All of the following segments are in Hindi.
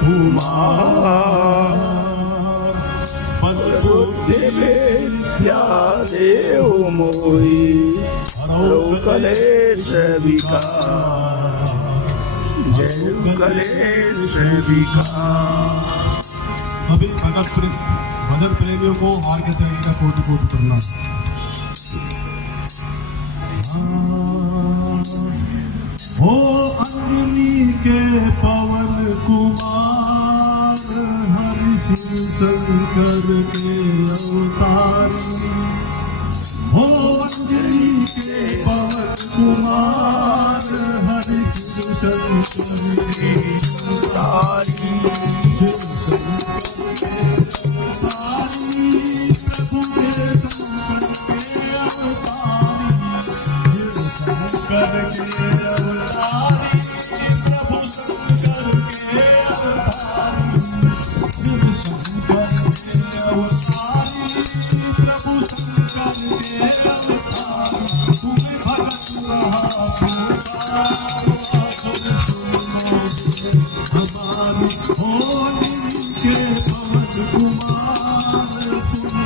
कुमार बुद्धि विद्या देव मोई हरो कलेश विकार जय कलेश विकार। सभी भजन प्रेमियों को हार के चरण का कोटि कोटि प्रणाम। हो अंजनी के पवन कुमार हरि शिव शंकर के अवतारी। हो अंजनी के पवन कुमार हरि शिव शंकर के अवतारी। शिव शंकर के अवतारी प्रभु शंकर के अवतारी। शिव शंकर के अवतारी प्रभु शंकर के अवतारी। तुम्हें भगत रहा हमारी हो के पवन कुमार तुम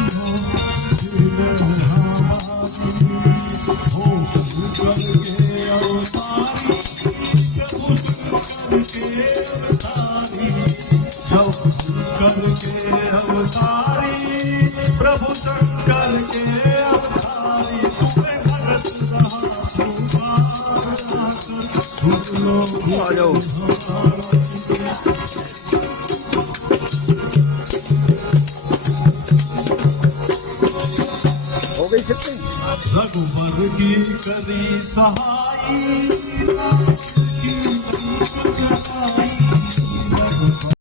हो शंकर के अवतारी प्रभु शंकर के अवतारी। तुम्हें भगत हो गई छुट्टी। रघुवर की करी सहाई